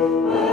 Amen.